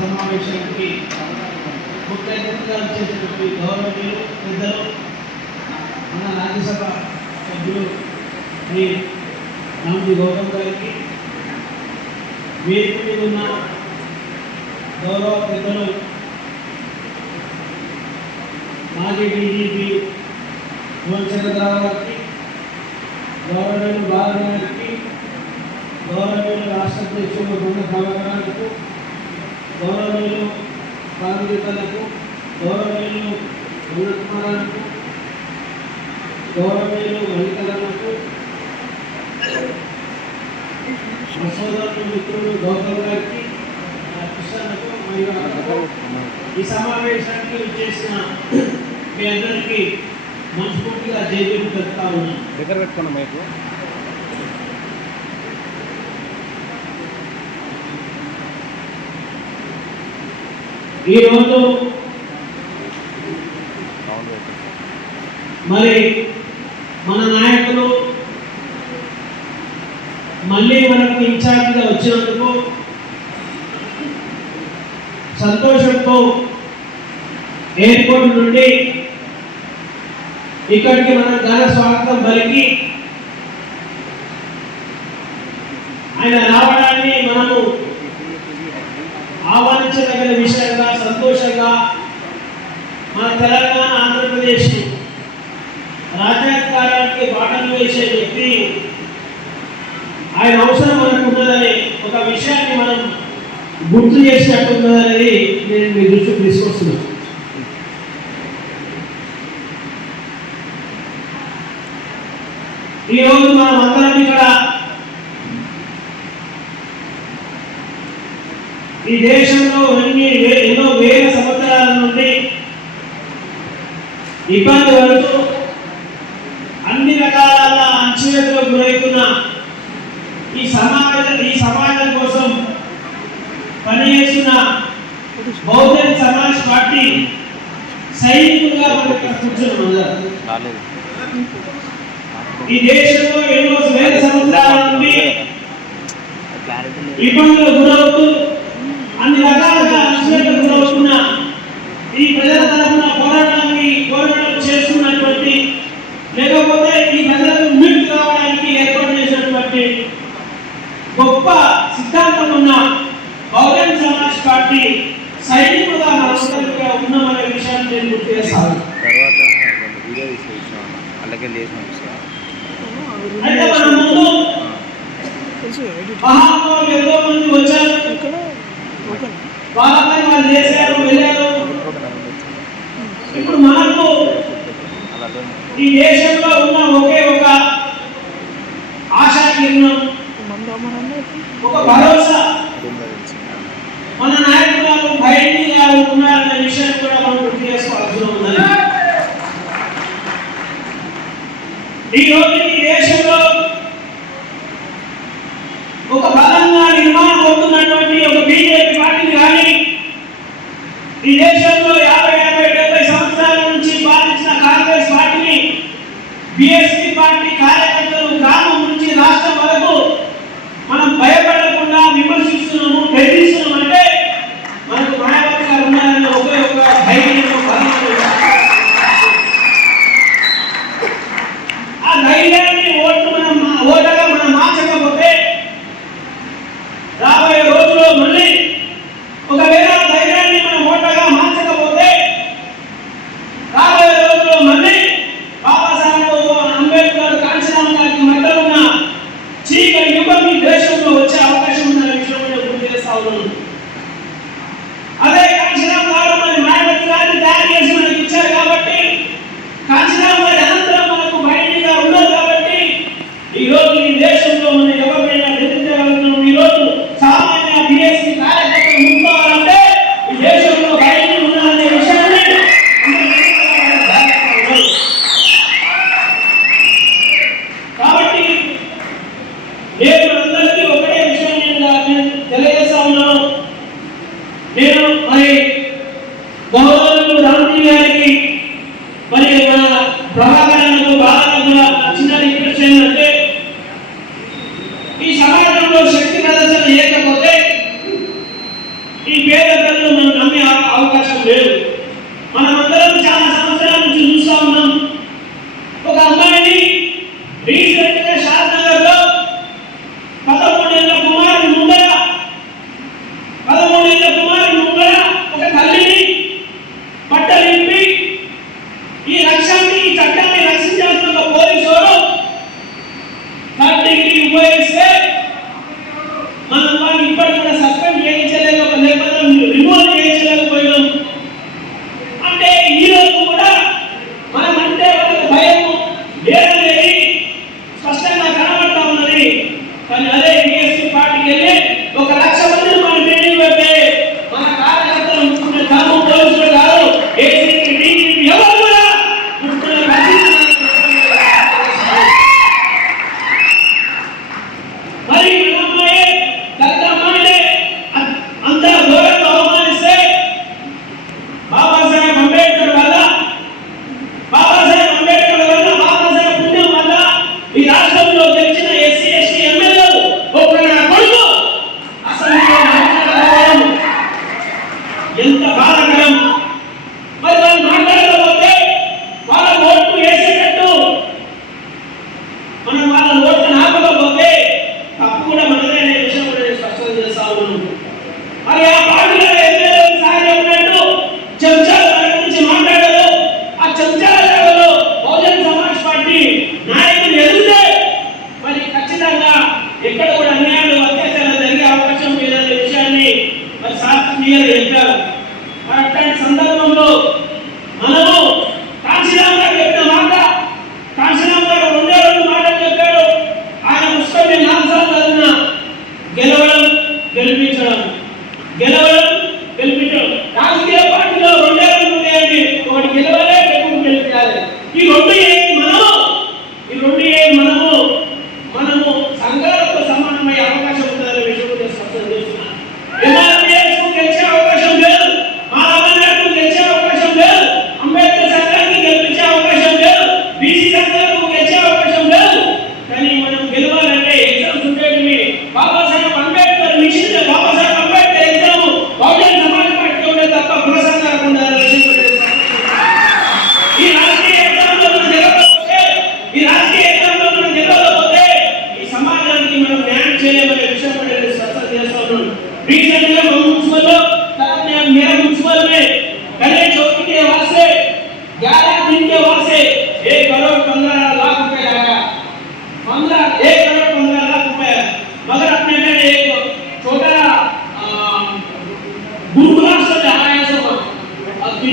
సమావేశానికి ముఖ్య అతిథిగా వచ్చేసినటువంటి గౌరవనీయులు పెద్దలు మన రాజ్యసభ సభ్యులు శ్రీ రామ్జీ గౌతమ్ గారికి వేదిక మీద ఉన్న గౌరవ పెద్దలు మాజీ డీజీపీ భువనచంద్రరావు గారికి గౌరవనీయులు బాలయ్య గారికి గౌరవనీయులు రాష్ట్ర అధ్యక్షులు గుండె ప్రభాకరాలకు గౌరవనీయులు పార్వతీతలకు గౌరవనీయులు ఉన్నత గౌరవనీయులు వనితలకు మా సోదరులు మిత్రులు గౌతమ్ గారికి కృష్ణకు మరియు ఈ సమావేశానికి చేసిన మీ అందరికీ మనస్ఫూర్తిగా జైలు పెడతా ఉన్నాను. దగ్గర పెట్టుకున్న మైకు. ఈరోజు మరి మన నాయకులు మళ్ళీ మనకు ఇన్ఛార్జిగా వచ్చినందుకు సంతోషంతో ఎయిర్పోర్ట్ నుండి ఇక్కడికి మన ఘన స్వాగతం పలికి ఆయన రాజ్యాంగానికి బాటలు వేసే వ్యక్తి ఆయన అవసరం మనకు ఒక విషయాన్ని మనం గుర్తు చేసినట్టున్నదనేది నేను మీ దృష్టికి తీసుకొస్తున్నాను. ఈరోజు మనం అందరం ఇక్కడ ఈ దేశంలో ఎన్ని ఎన్నో వేల సంవత్సరాల నుండి ఇబ్బంది పడుతూ అణచివేతలకు గురవుతున్న ఈ సమాజ ఈ సమాజం కోసం పనిచేస్తున్న బహుజన్ సమాజ్ పార్టీ సైనికులుగా మనం కూర్చున్నాం ఈ దేశంలో ఎన్నో వేల సంవత్సరాల నుండి క్లారిటీ ఇబ్బందులకు గురవుతూ అన్ని రకాల అణచివేతలకు గురవుతున్న ఈ ప్రజల తరఫున పోరాటానికి పోరాటం చేస్తున్నటువంటి లేకపోతే ఈ ప్రజలకు ఉమ్మిడి కావడానికి ఏర్పాటు చేసినటువంటి గొప్ప సిద్ధాంతం ఉన్న బహుజన్ సమాజ్ పార్టీ సైనికులుగా మనస్ఫూర్తిగా ఉన్నామనే విషయాన్ని చేశారు తర్వాత వీడియో తీసి అలాగే లేచి పంపిస్తాను వచ్చారు ఇప్పుడు మనకు అలా ఈ దేశంలో ఉన్న ఒకే ఒక ఆశా కిరణం ఒక భరోసా మన బయటికి ఉన్నారన్న విషయం కూడా మనం గుర్తు చేసుకోవాల్సి ఉన్నది ఈ రోజు ఈ దేశంలో ఒక బలంగా నిర్మాణం అవుతున్నటువంటి ఒక బీజేపీ పార్టీ కానీ ఈ దేశంలో యాభై యాభై డెబ్బై సంవత్సరాల నుంచి పాలించిన కాంగ్రెస్ పార్టీని బిఎస్పీ పార్టీ కార్యకర్తలు గ్రామం నుంచి రాష్ట్రం వరకు మనం భయపడకుండా విమర్శిస్తున్నాము బెదిరిస్తున్నాం అంటే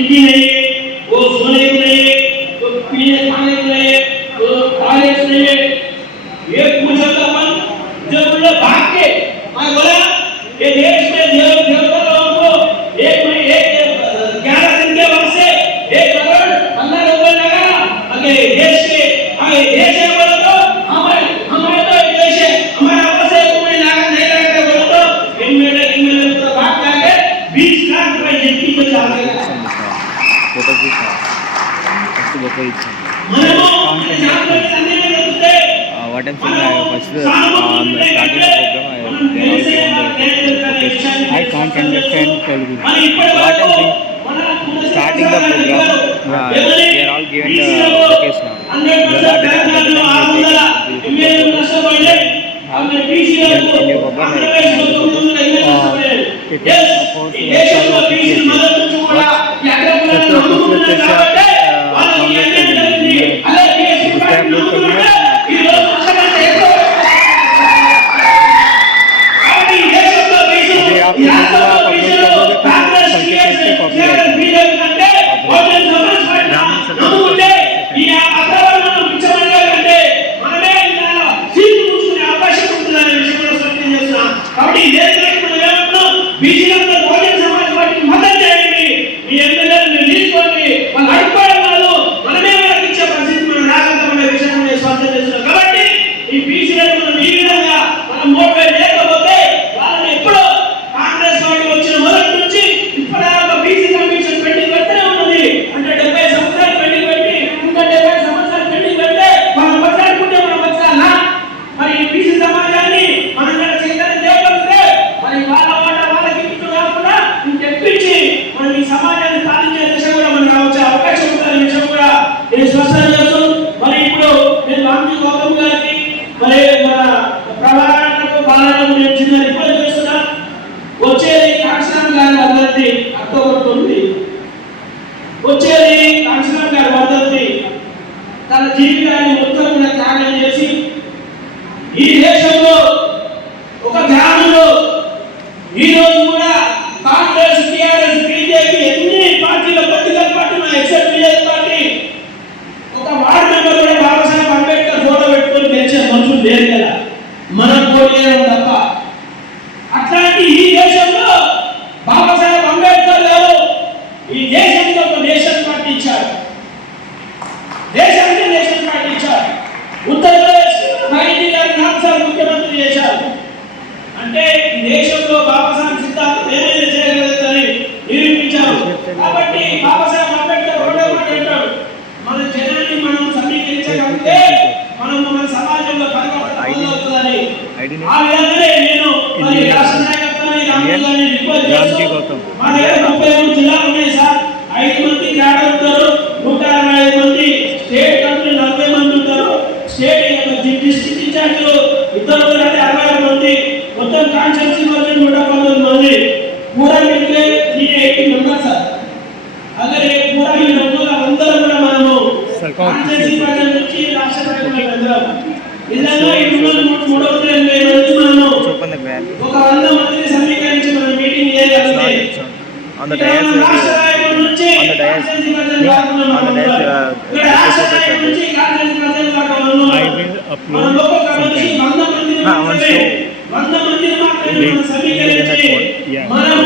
बिकती नहीं वो सोने को नहीं वो पीने खाने को नहीं वो खाने को नहीं ये पूछा था अपन जब उन लोग भाग के, मैं बोला, ये देश में देव देवता लोगों को एक में एक, ग्यारह दिन के वक्त से एक करोड़ अल्लाह ने बोला लगा। अगर देश के, अगर देश में ఉపయోగించాం what am singing first starting I can't understand Telugu what am singing starting the program, uh, they are all given the showcase now. ప్రతి ఒక్క nombre que le usted. జీవితాన్ని మొత్తం త్యాగం చేసి ఈ దేశంలో ఒక గ్రామంలో ఈరోజు వస్తుందని ఆ విధంగానే నేను మరి రాష్ట్ర నాయకత్వం రిక్వెస్ట్ చేస్తూ మా దగ్గర ముప్పై మూడు జిల్లాలు ఉన్నాయి సార్. ఐదు మంది క్యాడర్ ఉంటారు అందరూ కూడా మనము కాన్స్టిట్యూన్సీ మనం సభీకరించి మనం